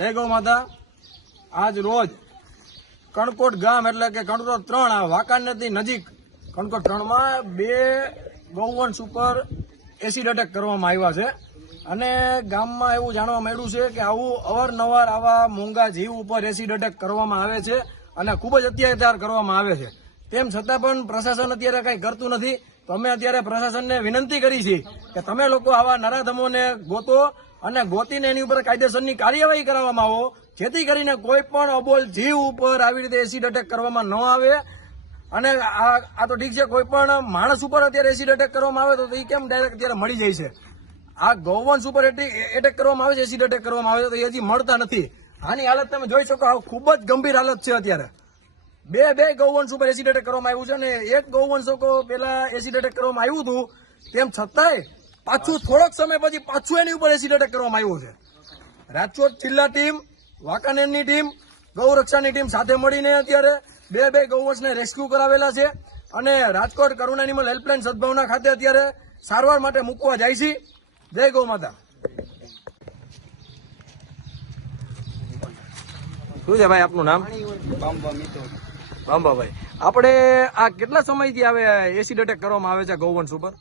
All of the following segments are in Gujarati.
જય ગૌ માતા. આજ રોજ કણકોટ ગામ એટલે કે કણકોટ ત્રણ, આ વાંકાનેરથી નજીક કણકોટ ત્રણમાં બે ગૌવંશ ઉપર એસિડ અટેક કરવામાં આવ્યા છે. અને ગામમાં એવું જાણવા મળ્યું છે કે આવું અવારનવાર આવા મોંઘા જીવ ઉપર એસિડ અટેક કરવામાં આવે છે અને ખૂબ જ અત્યાચાર કરવામાં આવે છે. તેમ છતાં પણ પ્રશાસન અત્યારે કંઈ કરતું નથી. તો અમે અત્યારે પ્રશાસનને વિનંતી કરી છે કે તમે લોકો આવા નરાધમોને ગોતો અને ગોતીને એની ઉપર કાયદેસરની કાર્યવાહી કરવામાં આવો. જેથી કરીને કોઈ પણ અબોલ જીવ ઉપર આવી રીતે એસિડ અટેક કરવામાં ન આવે. અને આ તો ઠીક છે, કોઈ પણ માણસ ઉપર અત્યારે એસિડ અટેક કરવામાં આવે તો એ કેમ ડાયરેક્ટ અત્યારે મળી જાય છે? આ ગૌવંશ ઉપર એટેક કરવામાં આવે છે એસિડ અટેક કરવામાં આવે છે, તો એ હજી મળતા નથી. આની હાલત તમે જોઈ શકો, આ ખૂબ જ ગંભીર હાલત છે અત્યારે. બે બે ગૌવંશ ઉપર એસિડ અટેક કરવામાં આવ્યું છે અને એક ગૌવંશ પેલા એસિડ અટેક કરવામાં આવ્યું હતું. તેમ છતાંય પાછું થોડોક સમય પછી પાછું એની ઉપર એસિડ એટેક કરવામાં આવ્યું છે. રાજકોટ જિલ્લા ટીમ વાંકાનેરની ટીમ ગૌરક્ષાની ટીમ સાથે મળીને અત્યારે બે બે ગૌવંશને રેસ્ક્યુ કરાવેલા છે અને રાજકોટ કરુણા એનિમલ હેલ્પલાઇન સદભાવના ખાતે અત્યારે સારવાર માટે મૂકવા જાય છે. જય ગૌ માતા. શું છે ભાઈ આપનું નામ? બાંબાભાઈ. આપણે આ કેટલા સમયથી આવે એસિડ એટેક કરવામાં આવે છે ગૌવંશ ઉપર?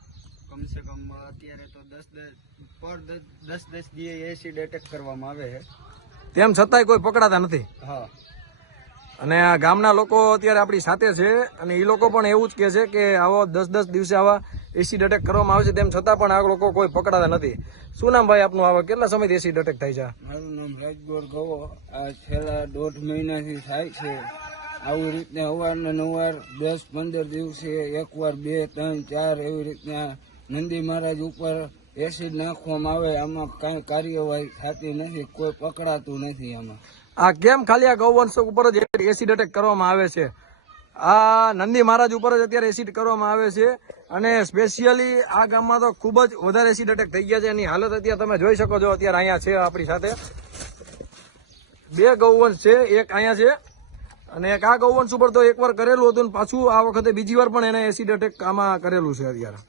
કમસે કમ અત્યારે તો દસ દસ પર દસ દસ દસ એસી એસિડ એટેક કરવામાં આવે છે. તેમ છતાંય કોઈ પકડાતા નથી. હા. અને આ ગામના લોકો અત્યારે આપણી સાથે છે અને એ લોકો પણ એવું જ કહે છે કે આવો દસ દસ દિવસે આવા એસિડ એટેક કરવામાં આવે છે તેમ છતાં પણ આ લોકો કોઈ પકડાતા નથી. શું નામ ભાઈ આપનું આવા? કેટલા સમયથી એસિડ એટેક થાય છે? મારું નામ રાજગોર ગવો. આ છેલ્લા દોઢ મહિનાથી થાય છે. આવી રીતના અવારને નવાર દસ પંદર દિવસે એકવાર બે ત્રણ ચાર એવી રીતના નંદી મહારાજ ઉપર એસિડ નાખવામાં આવે, આમાં કાંઈ કાર્યવાહી થતી નથી, કોઈ પકડાતું નથી આમાં. આ કેમ ખાલી આ ગૌવંશ ઉપર જ એસિડ એટેક કરવામાં આવે છે? આ નંદી મહારાજ ઉપર જ અત્યારે એસિડ કરવામાં આવે છે અને સ્પેશિયલી આ ગામમાં તો ખૂબ જ વધારે એસિડ એટેક થઈ ગયા છે. એની હાલત અત્યારે તમે જોઈ શકો છો, અત્યારે અહીંયા છે આપણી સાથે. બે ગૌવંશ છે, એક અહીંયા છે અને એક આ ગૌવંશ ઉપર તો એકવાર કરેલું હતું ને પાછું આ વખતે બીજી વાર પણ એને એસિડ એટેક આમાં કરેલું છે અત્યારે.